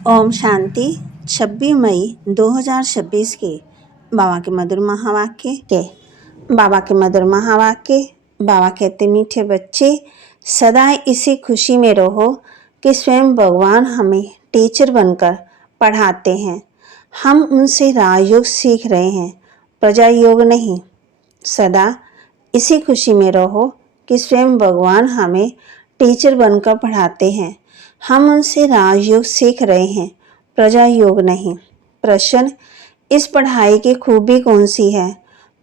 ओम शांति। 26 मई 2026 के बाबा के मधुर महावाक्य। बाबा कहते, मीठे बच्चे सदा इसी खुशी में रहो कि स्वयं भगवान हमें टीचर बनकर पढ़ाते हैं। हम उनसे राजयोग सीख रहे हैं, प्रजा योग नहीं। सदा इसी खुशी में रहो कि स्वयं भगवान हमें टीचर बनकर पढ़ाते हैं। हम उनसे राजयोग सीख रहे हैं, प्रजा योग नहीं। प्रश्न, इस पढ़ाई की खूबी कौन सी है?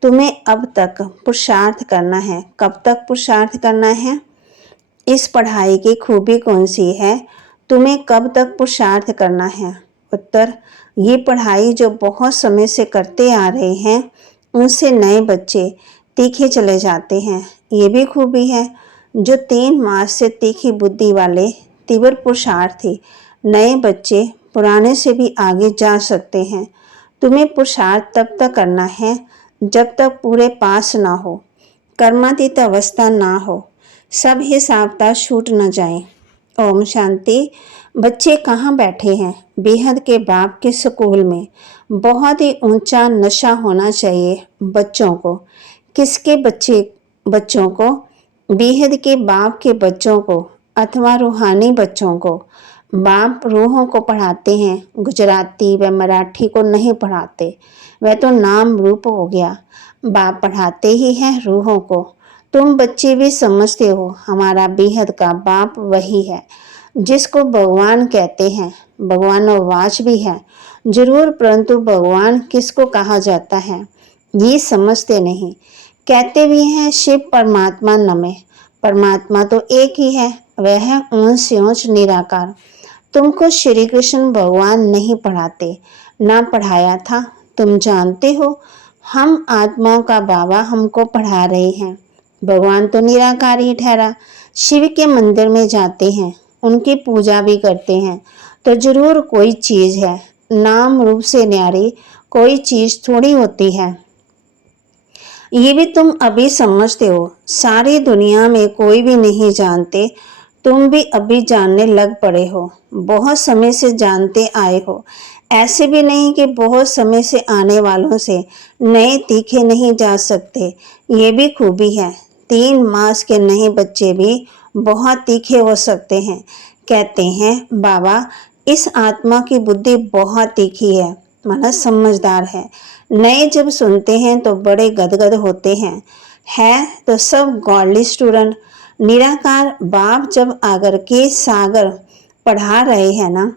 तुम्हें अब तक पुरुषार्थ करना है। कब तक पुरुषार्थ करना है? इस पढ़ाई की खूबी कौन सी है? तुम्हें कब तक पुरुषार्थ करना है? उत्तर, ये पढ़ाई जो बहुत समय से करते आ रहे हैं, उनसे नए बच्चे तीखे चले जाते हैं। ये भी खूबी है, जो 3 मास से तीखी बुद्धि वाले तीव्र पुरुषार्थी नए बच्चे पुराने से भी आगे जा सकते हैं। तुम्हें पुरुषार्थ तब तक करना है जब तक पूरे पास ना हो, कर्मातीत अवस्था ना हो, सब हिसाबता छूट न जाए। ओम शांति। बच्चे कहाँ बैठे हैं? बेहद के बाप के स्कूल में। बहुत ही ऊंचा नशा होना चाहिए बच्चों को। किसके बच्चों को? बेहद के बाप के बच्चों को अथवा रूहानी बच्चों को। बाप रूहों को पढ़ाते हैं, गुजराती व मराठी को नहीं पढ़ाते। वह तो नाम रूप हो गया। बाप पढ़ाते ही हैं रूहों को। तुम बच्चे भी समझते हो, हमारा बेहद का बाप वही है जिसको भगवान कहते हैं। भगवानोवाच भी है जरूर, परंतु भगवान किसको कहा जाता है ये समझते नहीं। कहते भी हैं शिव परमात्मा नमः। परमात्मा तो एक ही है, वह है ऊंच से ऊंच निराकार। तुमको श्री कृष्ण भगवान नहीं पढ़ाते, ना पढ़ाया था। तुम जानते हो, हम आत्माओं का बाबा हमको पढ़ा रहे हैं। भगवान तो निराकार ही ठहरा। शिव के मंदिर में जाते हैं, उनकी पूजा भी करते हैं, तो जरूर कोई चीज़ है। नाम रूप से न्यारी कोई चीज़ थोड़ी होती है। ये भी तुम अभी समझते हो। सारी दुनिया में कोई भी नहीं जानते, तुम भी अभी जानने लग पड़े हो। बहुत समय से जानते आए हो। ऐसे भी नहीं कि बहुत समय से आने वालों से नए तीखे नहीं जा सकते। ये भी खूबी है। 3 मास के नए बच्चे भी बहुत तीखे हो सकते हैं। कहते हैं बाबा, इस आत्मा की बुद्धि बहुत तीखी है, माना समझदार है। नए जब सुनते हैं तो बड़े गदगद होते हैं। है तो सब गॉडली स्टूडेंट। निराकार बाप जब आगर के सागर पढ़ा रहे हैं ना,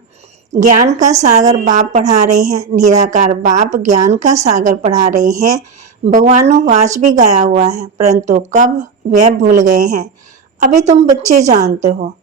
ज्ञान का सागर बाप पढ़ा रहे हैं। निराकार बाप ज्ञान का सागर पढ़ा रहे हैं। भगवानोवाच भी गाया हुआ है, परंतु कब वह भूल गए हैं। अभी तुम बच्चे जानते हो।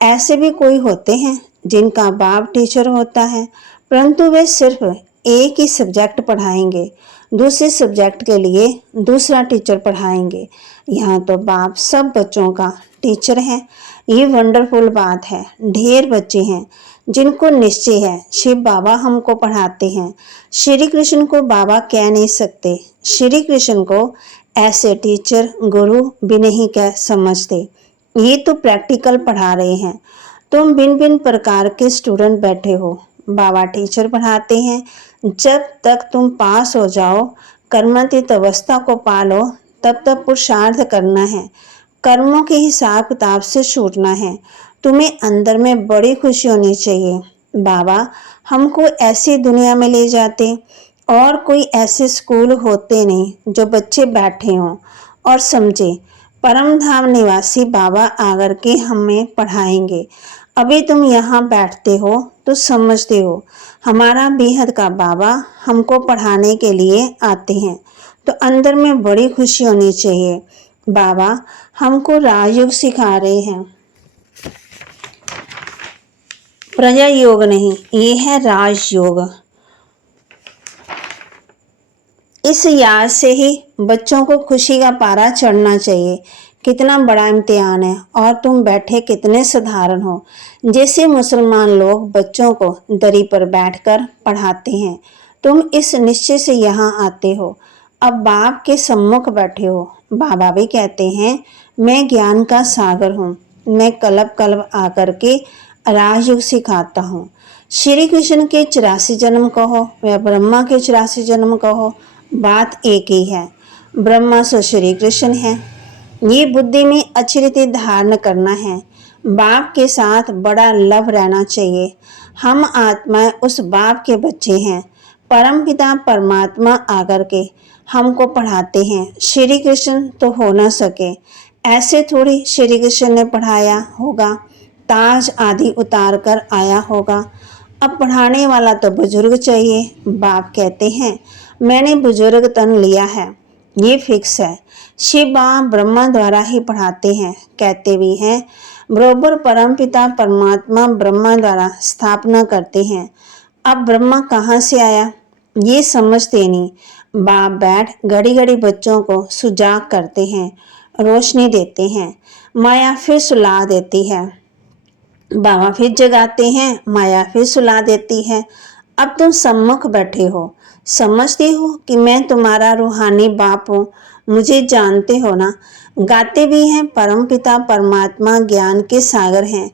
ऐसे भी कोई होते हैं जिनका बाप टीचर होता है, परंतु वे सिर्फ एक ही सब्जेक्ट पढ़ाएंगे, दूसरे सब्जेक्ट के लिए दूसरा टीचर पढ़ाएंगे। यहाँ तो बाप सब बच्चों का टीचर है। ये वंडरफुल बात है। ढेर बच्चे हैं जिनको निश्चय है शिव बाबा हमको पढ़ाते हैं। श्री कृष्ण को बाबा कह नहीं सकते। श्री कृष्ण को ऐसे टीचर गुरु भी नहीं कह समझते। ये तो प्रैक्टिकल पढ़ा रहे हैं। तुम भिन्न भिन्न प्रकार के स्टूडेंट बैठे हो। बाबा टीचर पढ़ाते हैं। जब तक तुम पास हो जाओ, कर्मातीत अवस्था को पालो, तब तक पुरुषार्थ करना है। कर्मों के हिसाब किताब से छूटना है। तुम्हें अंदर में बड़ी खुशी होनी चाहिए। बाबा हमको ऐसी दुनिया में ले जाते, और कोई ऐसे स्कूल होते नहीं जो बच्चे बैठे हों और समझे परम धाम निवासी बाबा आकर के हमें पढ़ाएंगे। अभी तुम यहाँ बैठते हो तो समझते हो हमारा बेहद का बाबा हमको पढ़ाने के लिए आते हैं, तो अंदर में बड़ी खुशी होनी चाहिए। बाबा हमको राजयोग सिखा रहे हैं, प्रजा योग नहीं, ये है राजयोग। इस याद से ही बच्चों को खुशी का पारा चढ़ना चाहिए। कितना बड़ा इम्तिहान है और तुम बैठे कितने साधारण हो। जैसे मुसलमान लोग बच्चों को दरी पर बैठकर पढ़ाते हैं, तुम इस निश्चय से यहाँ आते हो। अब बाप के सम्मुख बैठे हो। बाबा भी कहते हैं मैं ज्ञान का सागर हूँ। मैं कलब कलब आकर के राजयोग सिखाता हूँ। श्री कृष्ण के 84 जन्म कहो या ब्रह्मा के 84 जन्म कहो, बात एक ही है। ब्रह्मा सो श्री कृष्ण है। ये बुद्धि में अच्छी रीति धारण करना है। बाप के साथ बड़ा लव रहना चाहिए। हम आत्माएं उस बाप के बच्चे हैं। परमपिता परमात्मा आकर के हमको पढ़ाते हैं। श्री कृष्ण तो हो ना सके, ऐसे थोड़ी श्री कृष्ण ने पढ़ाया होगा, ताज आदि उतार कर आया होगा। अब पढ़ाने वाला तो बुजुर्ग चाहिए। बाप कहते हैं मैंने बुजुर्ग तन लिया है, ये फिक्स है। शिव बाबा ब्रह्मा द्वारा ही पढ़ाते हैं, कहते भी हैं बरोबर परमपिता परमात्मा ब्रह्मा द्वारा स्थापना करते हैं। अब ब्रह्मा कहाँ से आया ये समझते नहीं। बाप बैठ घड़ी घड़ी बच्चों को सुजाग करते हैं, रोशनी देते हैं। माया फिर सुला देती है, बाबा फिर जगाते हैं, माया फिर सुला देती है। अब तुम सम्मुख बैठे हो, समझते हो कि मैं तुम्हारा रूहानी बाप हूँ, मुझे जानते हो ना। गाते भी हैं परमपिता परमात्मा ज्ञान के सागर हैं,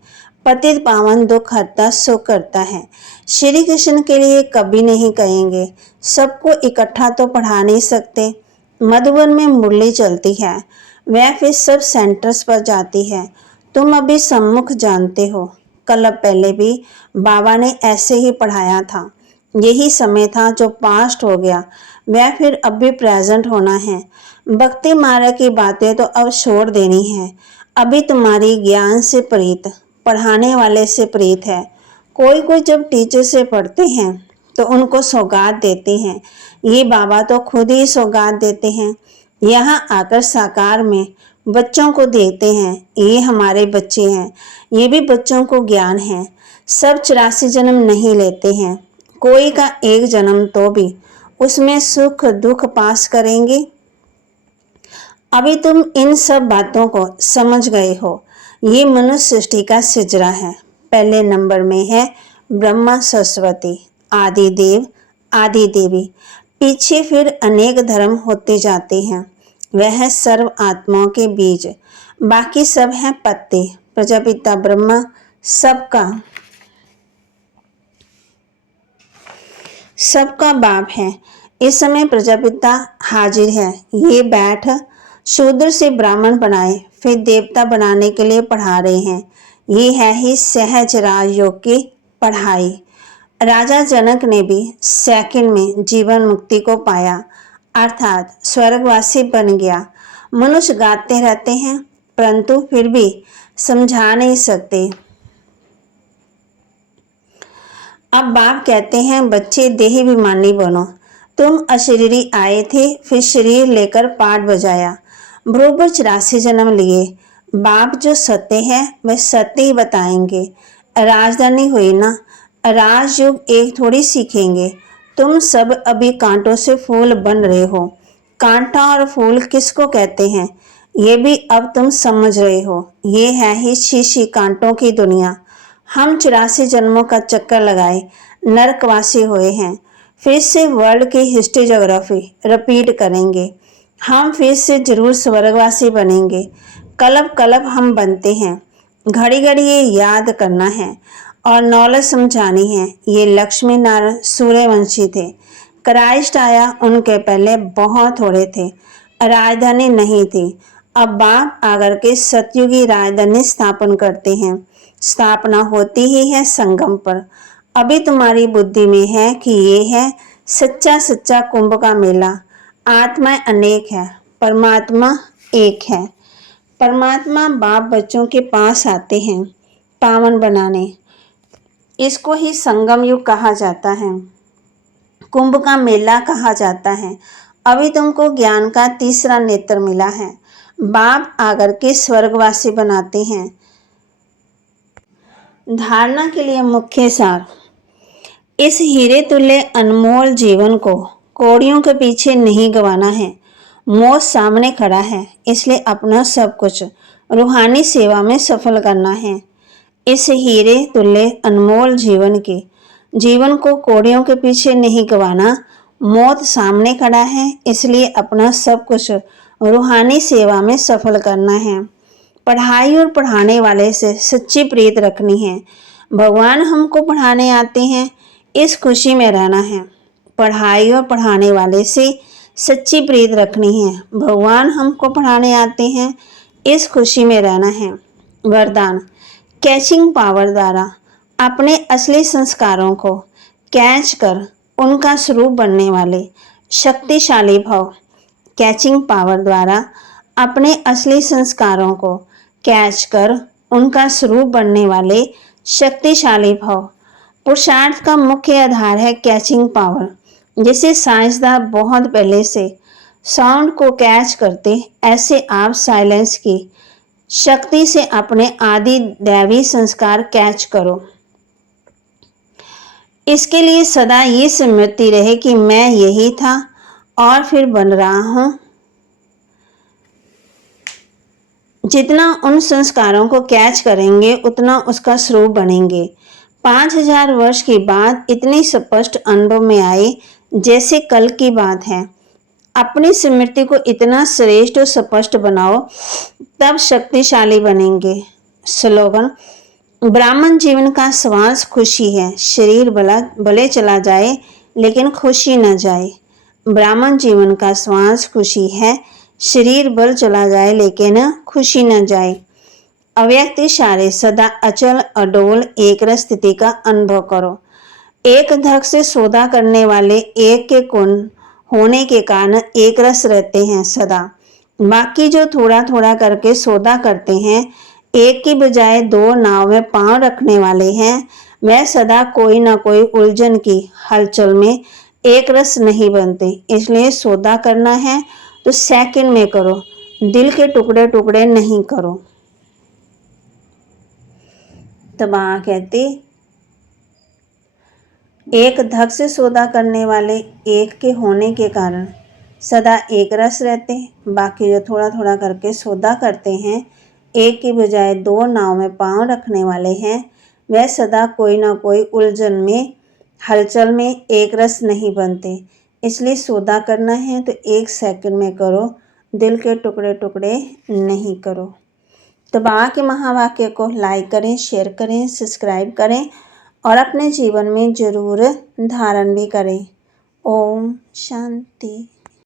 पतित पावन दुख हरता सुख करता है। श्री कृष्ण के लिए कभी नहीं कहेंगे, सबको इकट्ठा तो पढ़ा नहीं सकते। मधुबन में मुरली चलती है, वह फिर सब सेंटर्स पर जाती है। तुम अभी सम्मुख जानते हो, कल पहले भी बाबा ने ऐसे ही पढ़ाया था। यही समय था जो पास्ट हो गया, वह फिर अब भी प्रेजेंट होना है। भक्ति मार्ग की बातें तो अब छोड़ देनी है। अभी तुम्हारी ज्ञान से प्रीत पढ़ाने वाले से प्रीत है। कोई कोई जब टीचर से पढ़ते हैं तो उनको सौगात देते हैं। ये बाबा तो खुद ही सौगात देते हैं। यहाँ आकर साकार में बच्चों को देते हैं। ये हमारे बच्चे हैं, ये भी बच्चों को ज्ञान है। सब 84 जन्म नहीं लेते हैं, कोई का एक जन्म तो भी उसमें सुख दुख पास करेंगे। अभी तुम इन सब बातों को समझ गए हो। ये मनुष्य सृष्टि का सिजरा है। पहले नंबर में है ब्रह्मा सरस्वती, आदि देव आदि देवी। पीछे फिर अनेक धर्म होते जाते हैं। वह है सर्व आत्माओं के बीज, बाकी सब हैं पत्ते। प्रजापिता ब्रह्मा सबका बाप है। इस समय प्रजापिता हाजिर है। ये बैठ शूद्र से ब्राह्मण बनाए, फिर देवता बनाने के लिए पढ़ा रहे हैं। ये है ही सहज राजयोग की पढ़ाई। राजा जनक ने भी सेकंड में जीवन मुक्ति को पाया, अर्थात स्वर्गवासी बन गया। मनुष्य गाते रहते हैं परंतु फिर भी समझा नहीं सकते। अब बाप कहते हैं बच्चे देहाभिमानी बनो। तुम अशरीरी आए थे, फिर शरीर लेकर पाठ बजाया, बरोबर 84 जन्म लिए। बाप जो सत्य है वह सत्य ही बताएंगे। राजधानी हुई ना, राजयोग एक थोड़ी सीखेंगे। तुम सब अभी कांटों से फूल बन रहे हो। कांटा और फूल किसको कहते हैं ये भी अब तुम समझ रहे हो। ये है ही शीशी कांटों की दुनिया। हम 84 जन्मों का चक्कर लगाए नरकवासी हुए हैं। फिर से वर्ल्ड की हिस्ट्री ज्योग्राफी रिपीट करेंगे। हम फिर से जरूर स्वर्गवासी बनेंगे। कलब कलब हम बनते हैं। घड़ी घड़ी ये याद करना है और नॉलेज समझानी है। ये लक्ष्मी नारायण सूर्यवंशी थे। क्राइस्ट आया उनके पहले बहुत थोड़े थे, राजधानी नहीं थी। अब बाप आकर के सतयुगी राजधानी स्थापन करते हैं। स्थापना होती ही है संगम पर। अभी तुम्हारी बुद्धि में है कि ये है सच्चा सच्चा कुंभ का मेला। आत्माएं अनेक है, परमात्मा एक है। परमात्मा बाप बच्चों के पास आते हैं पावन बनाने। इसको ही संगम युग कहा जाता है, कुंभ का मेला कहा जाता है। अभी तुमको ज्ञान का तीसरा नेत्र मिला है। बाप आकर के स्वर्गवासी बनाते हैं। धारणा के लिए मुख्य सार, इस हीरे तुल्य अनमोल जीवन को कौड़ियों के पीछे नहीं गंवाना है। मौत सामने खड़ा है, इसलिए अपना सब कुछ रूहानी सेवा में सफल करना है। इस हीरे तुल्य अनमोल जीवन को कौड़ियों के पीछे नहीं गंवाना। मौत सामने खड़ा है, इसलिए अपना सब कुछ रूहानी सेवा में सफल करना है। पढ़ाई और पढ़ाने वाले से सच्ची प्रीत रखनी है। भगवान हमको पढ़ाने आते हैं, इस खुशी में रहना है। पढ़ाई और पढ़ाने वाले से सच्ची प्रीत रखनी है। भगवान हमको पढ़ाने आते हैं, इस खुशी में रहना है। वरदान, कैचिंग पावर द्वारा अपने असली संस्कारों को कैच कर उनका स्वरूप बनने वाले शक्तिशाली भव। कैचिंग पावर द्वारा अपने असली संस्कारों को कैच कर उनका स्वरूप बनने वाले शक्तिशाली भव। पुरुषार्थ का मुख्य आधार है कैचिंग पावर, जिसे साइंसदान बहुत पहले से साउंड को कैच करते, ऐसे आप साइलेंस की शक्ति से अपने आदि दैवी संस्कार कैच करो। इसके लिए सदा ये स्मृति रहे कि मैं यही था और फिर बन रहा हूं। जितना उन संस्कारों को कैच करेंगे उतना उसका स्वरूप बनेंगे। 5000 वर्ष के बाद इतनी स्पष्ट अनुभव में आए जैसे कल की बात है। अपनी स्मृति को इतना श्रेष्ठ और स्पष्ट बनाओ, तब शक्तिशाली बनेंगे। स्लोगन, ब्राह्मण जीवन का श्वास खुशी है। शरीर भले चला जाए लेकिन खुशी न जाए। ब्राह्मण जीवन का श्वास खुशी है। शरीर भले चला जाए लेकिन खुशी न जाए। अव्यक्त इशारे सदा अचल अडोल एक रस स्थिति का अनुभव करो। एक धक से सौदा करने वाले एक के गुण होने के कारण एक रस रहते हैं सदा। बाकी जो थोड़ा थोड़ा करके सौदा करते हैं, एक की बजाय दो नाव में पांव रखने वाले हैं, वह सदा कोई ना कोई उलझन की हलचल में एक रस नहीं बनते। इसलिए सौदा करना है तो सेकंड में करो, दिल के टुकड़े टुकड़े नहीं करो। तबा कहते, एक धक से सौदा करने वाले एक के होने के कारण सदा एक रस रहते, बाकी जो थोड़ा थोड़ा करके सौदा करते हैं, एक की बजाय दो नाव में पांव रखने वाले हैं, वह सदा कोई ना कोई उलझन में हलचल में एक रस नहीं बनते। इसलिए सौदा करना है तो एक सेकंड में करो, दिल के टुकड़े टुकड़े नहीं करो। तो बाबा के महावाक्य को लाइक करें, शेयर करें, सब्सक्राइब करें और अपने जीवन में जरूर धारण भी करें। ओम शांति।